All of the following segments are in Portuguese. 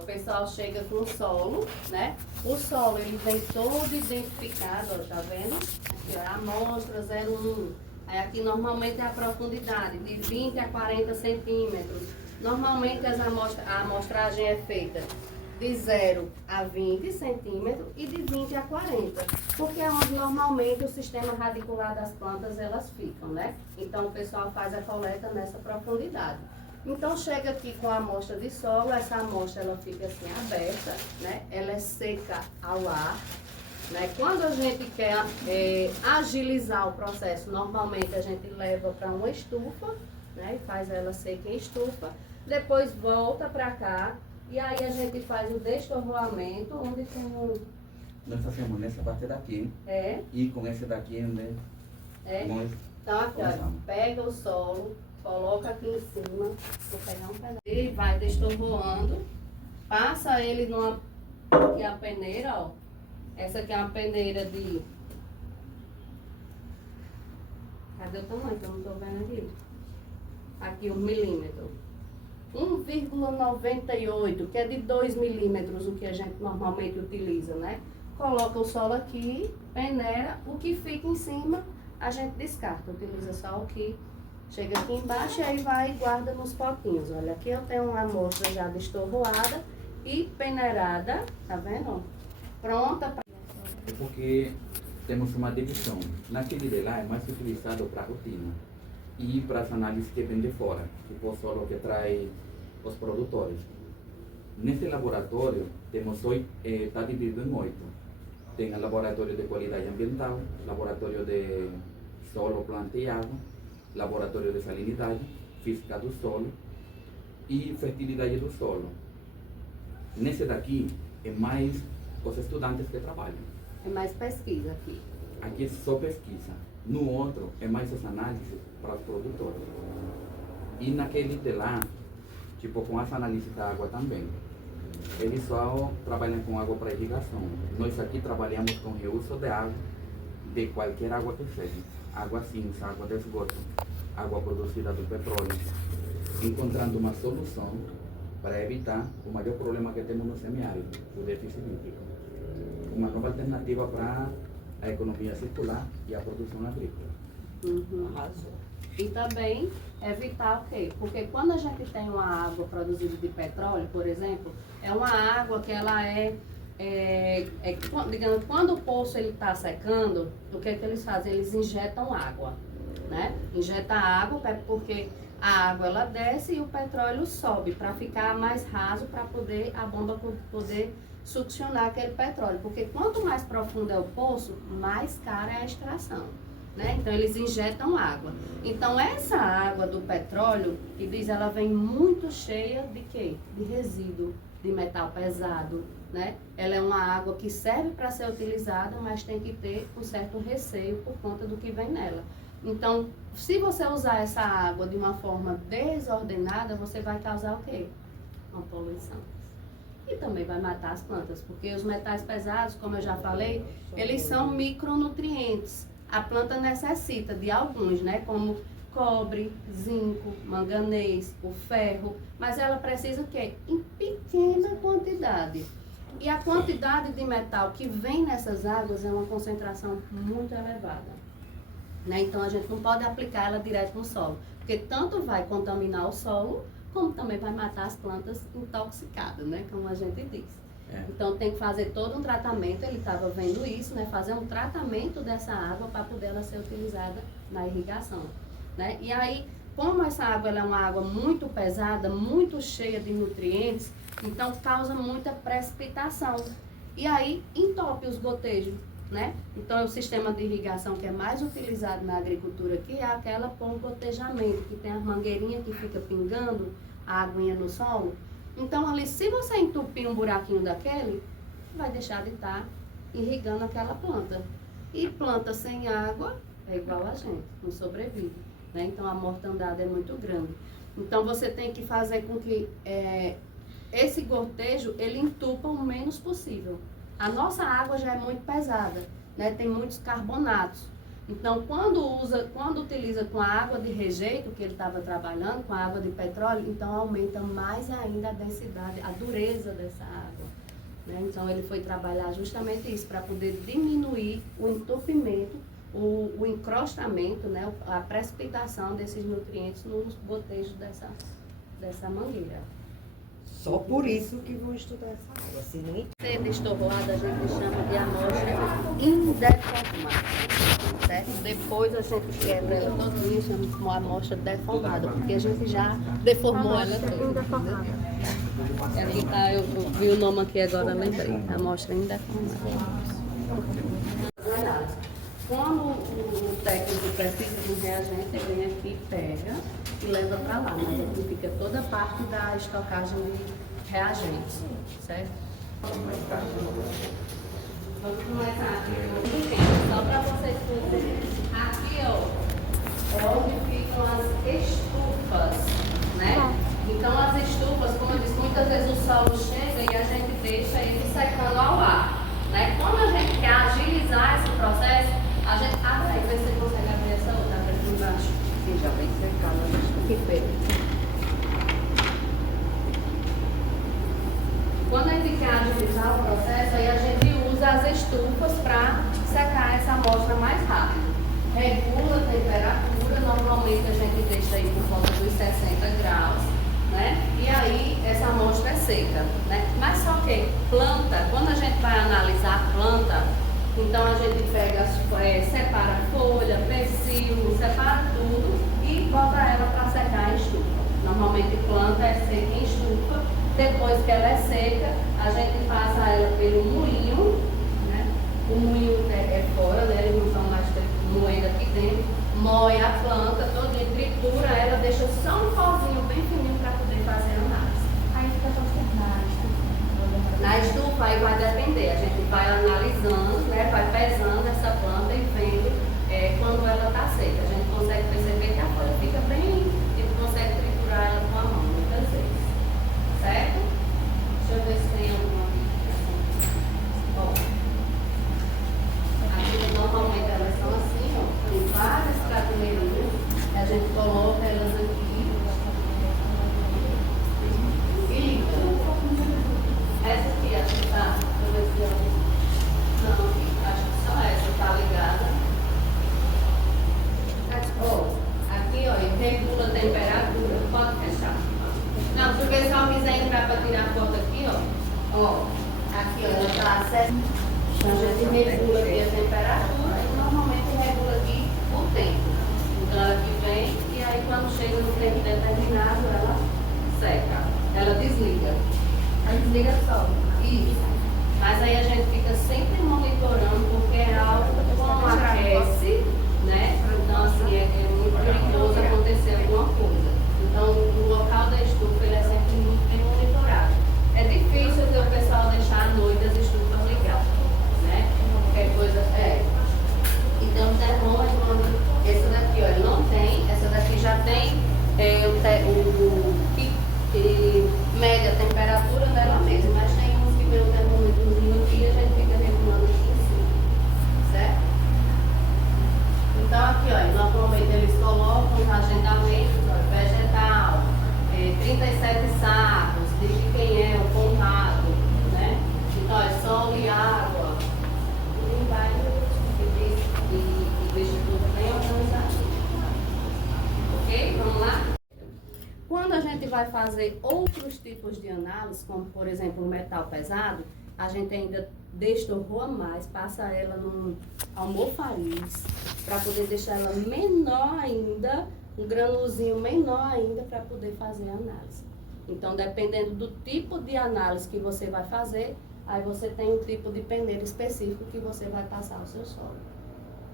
o pessoal chega com o solo, né? O solo, ele vem todo identificado, ó, tá vendo? Aqui, ó, a amostra 0,1. Aí aqui normalmente é a profundidade, de 20 a 40 centímetros. Normalmente a amostragem é feita de 0 a 20 centímetros e de 20 a 40, porque é onde normalmente o sistema radicular das plantas elas ficam, né? Então o pessoal faz a coleta nessa profundidade. Então chega aqui com a amostra de solo, essa amostra ela fica assim aberta, né? Ela é seca ao ar, né? Quando a gente quer agilizar o processo, normalmente a gente leva para uma estufa, né? E faz ela seca em estufa, depois volta para cá e aí a gente faz o destorroamento, onde tem um... Nós fazemos nessa parte daqui É. E com esse daqui, né? É. Nós Então aqui, ó, pega o solo, coloca aqui em cima, vou pegar um pedaço. E vai destorroando, passa ele numa... Aqui é a peneira, ó. Essa aqui é uma peneira de... Cadê o tamanho que eu não tô vendo aqui? Aqui, 1 milímetro. 1,98, que é de 2 milímetros, o que a gente normalmente utiliza, né? Coloca o solo aqui, peneira, o que fica em cima a gente descarta, utiliza só o que chega aqui embaixo e aí vai e guarda nos potinhos. Olha, aqui eu tenho uma amostra já destorroada e peneirada, tá vendo? Pronta para... Porque temos uma divisão. Naquele de lá é mais utilizado para rotina e para as análises que vem de fora, tipo o solo que traz os produtores. Nesse laboratório, temos está dividido em 8. Tem o laboratório de qualidade ambiental, laboratório de solo, planta e água, laboratório de salinidade, física do solo e fertilidade do solo. Nesse daqui é mais os estudantes que trabalham. É mais pesquisa aqui. Aqui é só pesquisa. No outro é mais as análises para os produtores. E naquele de lá, tipo com as análises da água também. Eles só trabalham com água para irrigação. Nós aqui trabalhamos com reuso de água, de qualquer água que seja. Água cinza, água de esgoto, água produzida do petróleo. Encontrando uma solução para evitar o maior problema que temos no semiárido, o déficit hídrico. Uma nova alternativa para a economia circular e a produção agrícola. Arrasou. E também evitar o quê? Porque quando a gente tem uma água produzida de petróleo, por exemplo, é uma água que ela digamos, quando o poço ele está secando, o que é que eles fazem? Eles injetam água, né? Injeta água porque a água ela desce e o petróleo sobe para ficar mais raso, para poder a bomba poder succionar aquele petróleo, porque quanto mais profundo é o poço, mais cara é a extração, né? Então eles injetam água. Então essa água do petróleo, que diz, ela vem muito cheia de quê? De resíduo, de metal pesado, né? Ela é uma água que serve para ser utilizada, mas tem que ter um certo receio por conta do que vem nela. Então, se você usar essa água de uma forma desordenada, você vai causar o quê? Uma poluição. E também vai matar as plantas, porque os metais pesados, como eu já falei, eles são micronutrientes. A planta necessita de alguns, né? Como cobre, zinco, manganês, o ferro, mas ela precisa o quê? Em pequena quantidade. E a quantidade de metal que vem nessas águas é uma concentração muito elevada, né? Então a gente não pode aplicar ela direto no solo, porque tanto vai contaminar o solo, como também vai matar as plantas intoxicadas, né? Como a gente diz. Então tem que fazer todo um tratamento, ele estava vendo isso, né? Fazer um tratamento dessa água para poder ela ser utilizada na irrigação, né? E aí, como essa água ela é uma água muito pesada, muito cheia de nutrientes, então causa muita precipitação. E aí entope os gotejos, né? Então o sistema de irrigação que é mais utilizado na agricultura aqui é aquela por gotejamento, que tem a mangueirinha que fica pingando a aguinha no solo. Então ali, se você entupir um buraquinho daquele, vai deixar de estar irrigando aquela planta. E planta sem água é igual a gente, não sobrevive, né? Então a mortandade é muito grande. Então você tem que fazer com que esse gotejo ele entupa o menos possível. A nossa água já é muito pesada, né? Tem muitos carbonatos. Então, quando utiliza com a água de rejeito, que ele estava trabalhando, com a água de petróleo, então aumenta mais ainda a densidade, a dureza dessa água. Né? Então, ele foi trabalhar justamente isso, para poder diminuir o entupimento, o encrostamento, né? A precipitação desses nutrientes nos gotejos dessa mangueira. Só por isso que vou estudar essa água. Se nem... Sendo estorroada, a gente chama de amostra indeformada, certo? Depois a gente quebra ela todinha, chama de uma amostra deformada, porque a gente já deformou ela toda. Aqui tá, eu vi o nome aqui agora, lembrei. Amostra indeformada. Quando o técnico precisa de um reagente, ele vem aqui, pega e leva para lá, mas aqui fica toda a parte da estocagem de reagentes, certo? Vamos começar aqui, só para vocês verem. Aqui, ó, é onde ficam as estufas, né? Então, as estufas, como eu disse, muitas vezes o solo chega e a gente deixa ele secando ao ar, né? Quando a gente quer agilizar esse processo, a gente abre aí, vê se você consegue abrir essa outra, abre aqui embaixo. Sim, já vem secando, aqui feio. Quando a gente quer agilizar o processo, aí a gente usa as estufas para secar essa amostra mais rápido. Regula a temperatura, normalmente a gente deixa aí por volta dos 60 graus, né? E aí essa amostra é seca, né? Mas só que planta, quando a gente vai analisar a planta, então a gente pega, separa a folha, pecíolo, separa tudo e bota ela para secar em estufa. Normalmente planta é seca em estufa. Depois que ela é seca, a gente passa ela pelo moinho, né? O moinho é fora, né? Eles não são mais moendo aqui dentro. Moe a planta toda, tritura ela, deixa só um pozinho bem fininho para poder fazer a análise. Aí fica transformado. Na estufa aí vai depender, a gente vai analisando, né? Vai pesando essa planta e vendo quando ela está seca. A gente consegue perceber que a folha fica bem, e consegue triturar ela com a mão muitas vezes. Certo? Deixa eu ver se tem alguma Bom, aqui normalmente elas são assim, ó. Tem várias prateleirinhas. A gente coloca elas aqui. E liga. Essa aqui, acho que tá. Deixa eu ver se eu... Não, acho que só essa tá ligada. Aqui, ó, regula a temperatura. Pode fechar. Não, se o pessoal quiser entrar para tirar foto aqui, ó, aqui, ó, ela está acessando. Então, a gente regula aqui a temperatura e normalmente regula aqui o tempo. Então, ela aqui vem e aí quando chega no tempo determinado, ela seca. Ela desliga. Aí desliga só. Isso. Mas aí a gente fica sempre monitorando porque é algo como aquece, né? Então, assim, é muito perigoso acontecer alguma coisa. Então, o local da estufa ele é sempre muito bem monitorado. É difícil o pessoal deixar à noite as estufas ligadas, né? Qualquer coisa. Então, o termômetro, esse daqui, ó, ele não tem. Essa daqui já tem o que mede a temperatura dela mesma, mas tem uns que vem o termômetrozinho aqui e a gente fica regulando aqui em cima, certo? Então, aqui, ó, normalmente eles colocam os agendamentos, ó, vegetal, 37 sacos, diz de quem é, o contato, né? Então, é sol e água. E vai e deixa tudo bem organizadinho. Ok? Vamos lá? Quando a gente vai fazer outros tipos de análise, como por exemplo o metal pesado, a gente ainda destorroa mais, passa ela num almofariz, para poder deixar ela menor ainda, um granulozinho menor ainda, para poder fazer a análise. Então, dependendo do tipo de análise que você vai fazer, aí você tem um tipo de peneira específico que você vai passar o seu solo,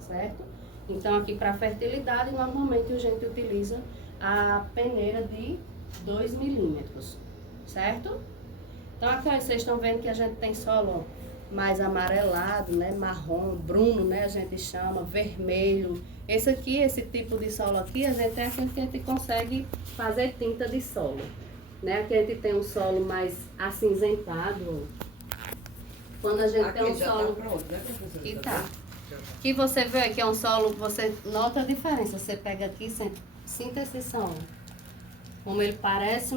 certo? Então, aqui para fertilidade, normalmente a gente utiliza a peneira de 2 milímetros, certo? Então, aqui ó, vocês estão vendo que a gente tem solo mais amarelado, né? Marrom, bruno, né? A gente chama, vermelho. Esse aqui, esse tipo de solo aqui, a gente é aquele que a gente consegue fazer tinta de solo, né? Aqui a gente tem um solo mais acinzentado. Quando a gente Aqui tem um já solo... tá pronto, né, professora? Aqui tá. Que você vê que é um solo, você nota a diferença. Você pega aqui, sinta esse solo. Como ele parece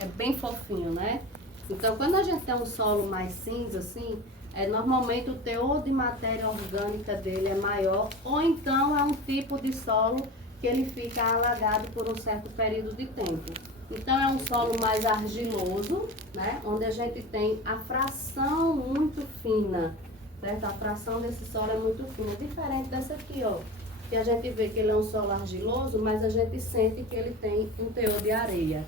é bem fofinho, né? Então, quando a gente tem um solo mais cinza, assim, normalmente o teor de matéria orgânica dele é maior, ou então é um tipo de solo que ele fica alagado por um certo período de tempo. Então, é um solo mais argiloso, né? Onde a gente tem a fração muito fina, certo? A fração desse solo é muito fina, diferente dessa aqui, ó. Que a gente vê que ele é um solo argiloso, mas a gente sente que ele tem um teor de areia,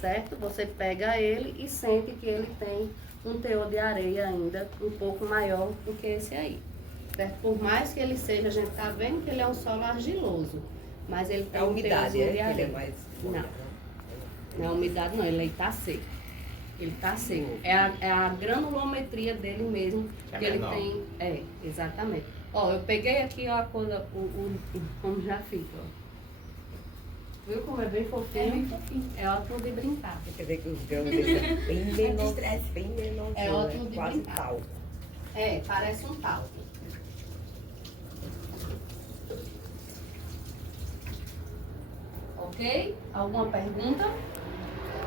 certo? Você pega ele e sente que ele tem um teor de areia ainda um pouco maior do que esse aí, certo? Por mais que ele seja, a gente tá vendo que ele é um solo argiloso, mas ele tem A umidade, teorzinho de que ele areia. é mais... Não é a umidade não, ele tá seco. Ele tá seco. É a granulometria dele mesmo que ele tem. É, exatamente. Ó, eu peguei aqui ó, como já fica, ó. Viu como é bem fofinho? É bem fofinho. É ótimo de brincar. Quer dizer que os grãos dele é bem menor, bem menorzinho, É ótimo de quase brincar. tal. É, parece um talco. Ok? Alguma pergunta?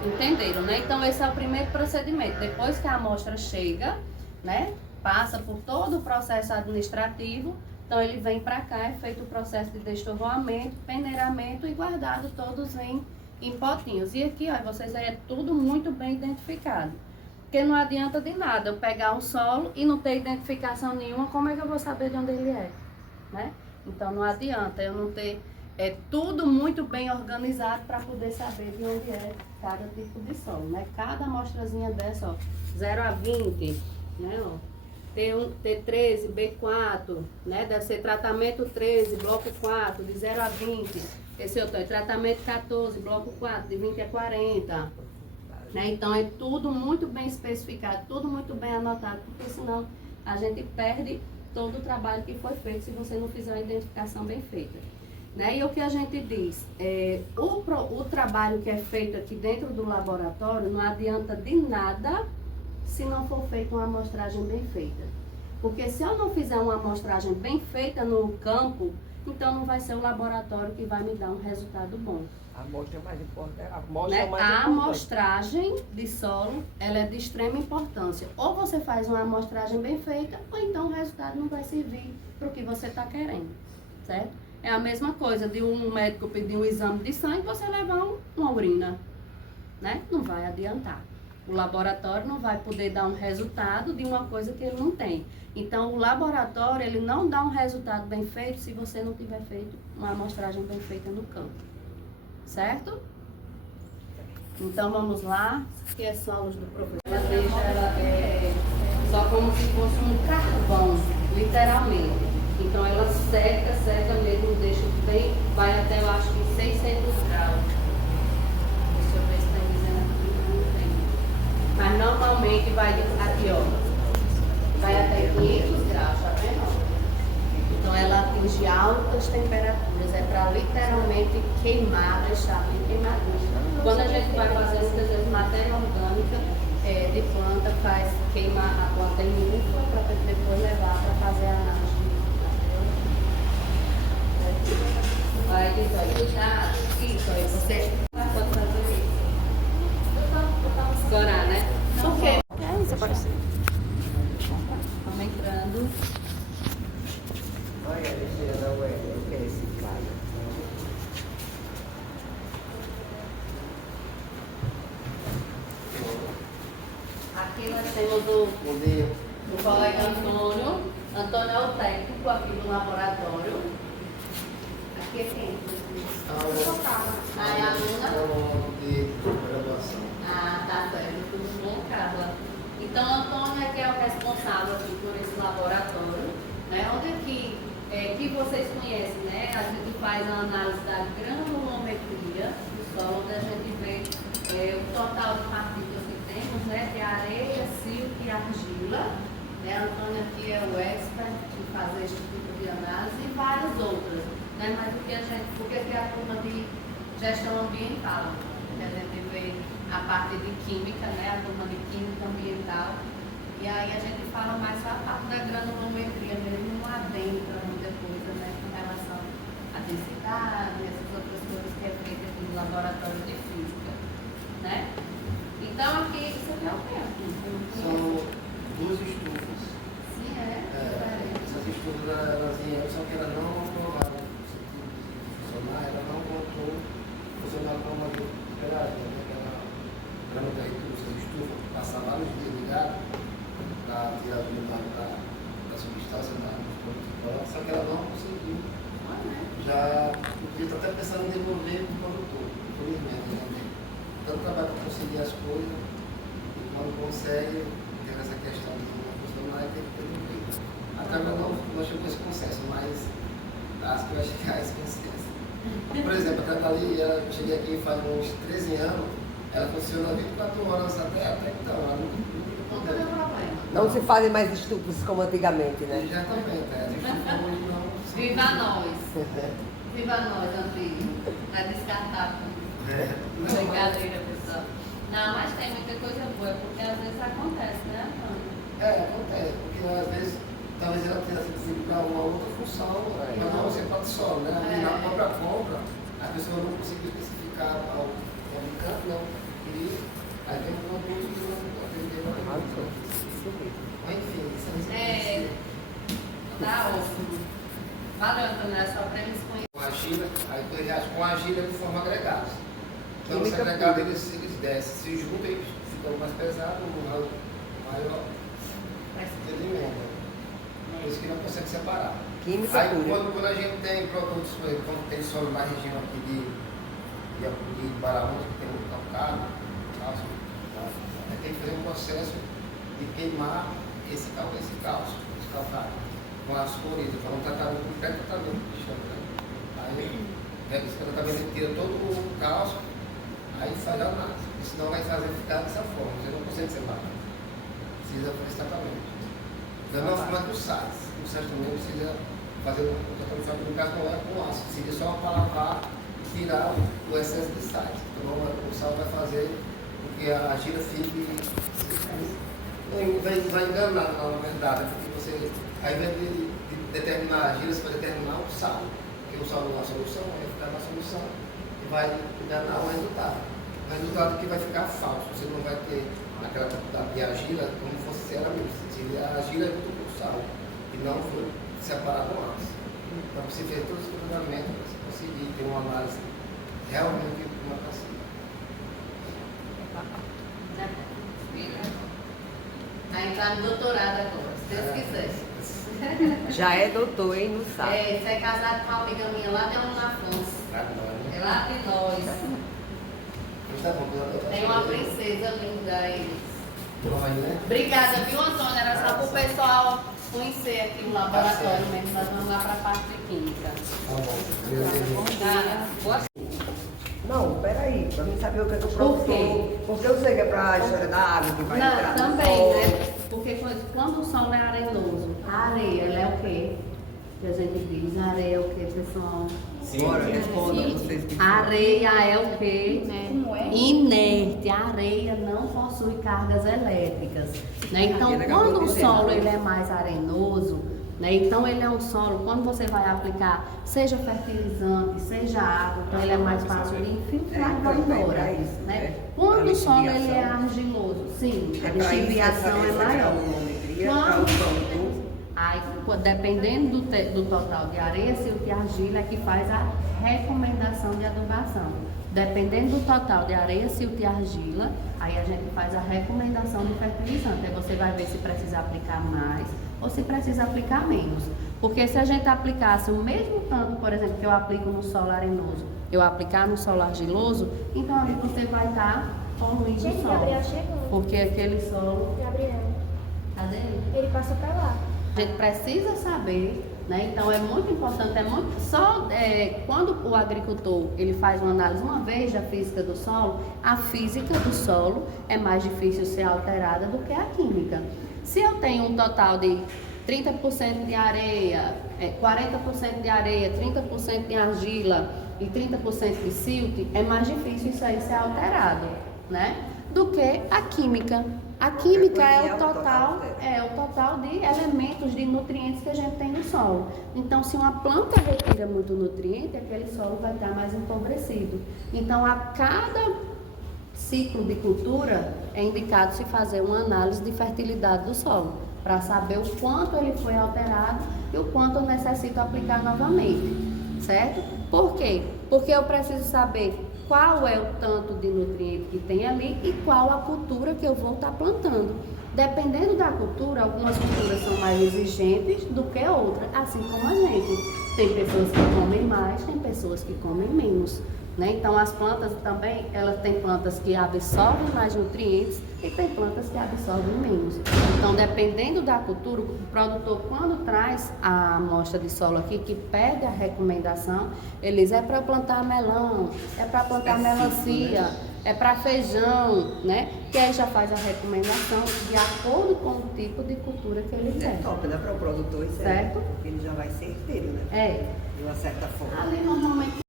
Entenderam, né? Então esse é o primeiro procedimento. Depois que a amostra chega, né? Passa por todo o processo administrativo, então ele vem para cá, é feito o processo de destorroamento, peneiramento e guardado todos em potinhos. E aqui, ó, vocês aí é tudo muito bem identificado. Porque não adianta de nada eu pegar um solo e não ter identificação nenhuma, como é que eu vou saber de onde ele é, né? Então não adianta eu não ter tudo muito bem organizado para poder saber de onde é cada tipo de solo, né? Cada amostrazinha dessa, ó, 0 a 20, né, ó, T13, B4, né? Deve ser tratamento 13, bloco 4, de 0 a 20. Esse outro é tratamento 14, bloco 4, de 20 a 40. Né? Então é tudo muito bem especificado, tudo muito bem anotado, porque senão a gente perde todo o trabalho que foi feito se você não fizer uma identificação bem feita. Né? E o que a gente diz, o trabalho que é feito aqui dentro do laboratório não adianta de nada se não for feita uma amostragem bem feita. Porque se eu não fizer uma amostragem bem feita no campo, então não vai ser o laboratório que vai me dar um resultado bom. A amostra é mais importante. A amostra Né? é mais A importante. amostragem de solo, ela é de extrema importância. Ou você faz uma amostragem bem feita, ou então o resultado não vai servir para o que você está querendo, certo? É a mesma coisa de um médico pedir um exame de sangue e você levar uma urina, né? Não vai adiantar. O laboratório não vai poder dar um resultado de uma coisa que ele não tem. Então, o laboratório, ele não dá um resultado bem feito se você não tiver feito uma amostragem bem feita no campo. Certo? Então, vamos lá. Que é solos do professor. Ela deixa ela só como se fosse um carvão, literalmente. Então, ela seca mesmo, deixa bem, vai até, eu acho que 600 graus. Deixa eu ver se está dizendo aqui, não tem. Mas normalmente vai aqui, ó, vai até 500 graus, tá vendo? Então ela atinge altas temperaturas, é para literalmente queimar, deixar bem queimadinho. Quando a gente vai fazer muitas vezes matéria orgânica de planta, faz queimar a planta em uva para depois levar para fazer a análise. Vai dizer, cuidado, isso aí, você pode fazer isso. Escorar, né? Por quê? É isso, pode ser. Vamos entrando. Olha, deixa eu dar uma olhada. O que é esse cara? Aqui nós temos o colega Antônio. Antônio é o técnico aqui do laboratório. Aqui é quem? Ah, é a aluna? Ah, tá certo. Tudo bom, Carla? Então, Antônio é que é o responsável aqui por esse laboratório, né? Onde que vocês conhecem, né? A gente faz a análise da granulometria do solo, onde a gente vê o total de partículas que temos, né? Que é areia, silco e argila. Né? Antônio aqui é o expert em fazer esse tipo de análise e várias outras. Né? Mas porque tem a turma de gestão ambiental, que a gente vê a parte de química, né? A turma de química ambiental, E aí a gente fala mais só a parte da granulometria mesmo lá dentro, depois, né, com relação à densidade, essas outras coisas que é feita aqui no laboratório de física, né? Então aqui, isso aqui é o quê? São duas estufas. Sim, é. Essas estufas elas vieram, só que elas não aprovaram o sentido de funcionar, ela não voltou a funcionar como a de operaria, né? Ela não tem essas estufas, passar vários dias ligado para tirar o metal da substância dos produtos, só que ela não conseguiu. Já eu estou até pensando em devolver para o produtor, infelizmente, né? Tanto trabalho para conseguir as coisas, e quando consegue, tem essa questão de não funcionar, tem que ter um jeito. Até agora não chegou esse consenso, mas acho que vai chegar esse consenso. Por exemplo, a Catalia, eu cheguei aqui faz uns 13 anos, ela funciona 24 horas até então, ela Nunca deu problema. Não se fazem mais estupros como antigamente, né? Exatamente, as estufas hoje não são. Viva nós! Viva nós, Antônio! Vai descartar tudo. Brincadeira, pessoal. Não, mas tem muita coisa boa, porque às vezes acontece, né, Antônio? Acontece, porque às vezes, talvez ela tenha sido feita para uma outra função, mas não ser para só, né? E na própria compra, a pessoa não conseguiu especificar ao fabricante, não. E aí tem um produto que não atendeu a mas enfim, isso é Tá ótimo. Valeu, Antônio, é só para eles conhecerem. com a gira, aí depois ele reage com a gira de forma agregada. Então, esse Química agregado pura. eles descem, se juntam e ficam mais pesado, maior entendimento. Por isso que não consegue separar. Química Aí pura. quando a gente tem produtos, quando tem solo na região aqui de Baraúna, que tem um calcário, cálcio, aí tem que fazer um processo de queimar esse cálcio, esse calcário, com as coridas, para um tratamento, um pré-tratamento que chama, né? Aí esse tratamento tira todo o cálcio, aí faz a análise, porque senão vai fazer ficar dessa forma, você não consegue separar. Precisa fazer esse tratamento. Então não fuma com sais. O sais também precisa fazer um tratamento, só que no caso não é com ácido, seria só para lavar e tirar o excesso de sais. Então o sal vai fazer com que a gira fique. Vai enganar, na verdade, porque você, ao invés de determinar a gira, você vai determinar o sal. Porque o sal não é a solução, vai ficar na solução e vai enganar o resultado. O resultado que vai ficar falso, você não vai ter naquela quantidade de argila como fosse ser a argila é muito com sal e não foi separado antes. Então você fez todo esse treinamento para você conseguir ter uma análise realmente uma paciente. Vai entrar no doutorado agora, se Deus quiser. Já é doutor, hein? Não sabe. Você é casado com uma amiga minha lá de Aluna Afonso. É lá de nós. Tem uma princesa linda aí. Obrigada, viu, Antônio? Era só para o pessoal conhecer aqui no laboratório mesmo. Nós vamos lá para a parte de química. Boa. Não, peraí, pra mim saber o que é que o Por produtor. quê? Porque eu sei que é pra história da água que vai Não, entrar no também, solo. né? Porque quando o solo é arenoso, a areia, ela é o quê? Que a gente diz, a areia é o quê, pessoal? Bora, responda vocês que A areia é o quê? Como é? Inerte. A areia não possui cargas elétricas, né? Então, Ele acabou quando o dizendo, solo né? ele é mais arenoso, né? Então ele é um solo, quando você vai aplicar, seja fertilizante, seja água, então ele é mais fácil de infiltrar e vai então, vai embora, pra isso, né? né? Quando Pra o solo ele é lixiviação. argiloso, sim, a É pra isso que lixiviação essa é questão maior. da volumetria, pra o solo. Aí, dependendo do total de areia, silto e argila é que faz a recomendação de adubação. Dependendo do total de areia, silto e argila, aí a gente faz a recomendação de fertilizante. Aí você vai ver se precisa aplicar mais ou se precisa aplicar menos. Porque se a gente aplicasse o mesmo tanto, por exemplo, que eu aplico no solo arenoso, eu aplicar no solo argiloso, então ali você vai estar poluindo o Gente, solo. Gabriel chegou. Porque aquele solo... Gabriel, Cadê ele? ele passou pra lá. A gente precisa saber, né? Então é muito importante, quando o agricultor ele faz uma análise uma vez da física do solo, a física do solo é mais difícil ser alterada do que a química. Se eu tenho um total de 30% de areia, 40% de areia, 30% de argila e 30% de silt, é mais difícil isso aí ser alterado, né? Do que a química. A química Qualquer é coisa o total, é. o total de elementos, de nutrientes que a gente tem no solo. Então, se uma planta retira muito nutriente, aquele solo vai estar mais empobrecido. Então, a cada ciclo de cultura é indicado se fazer uma análise de fertilidade do solo, para saber o quanto ele foi alterado e o quanto eu necessito aplicar novamente, certo? Por quê? Porque eu preciso saber qual é o tanto de nutriente que tem ali e qual a cultura que eu vou estar plantando. Dependendo da cultura, algumas culturas são mais exigentes do que outras, assim como a gente. Tem pessoas que comem mais, tem pessoas que comem menos, né? Então as plantas também, elas têm plantas que absorvem mais nutrientes e tem plantas que absorvem menos. Então, dependendo da cultura, o produtor, quando traz a amostra de solo aqui, que pega a recomendação, eles é para plantar melão, é para plantar melancia, é para feijão, né? Que aí já faz a recomendação de acordo com o tipo de cultura que ele É quer. top, né, para o produtor, isso Certo? porque ele já vai certeiro, né? É. De uma certa forma. Ali normalmente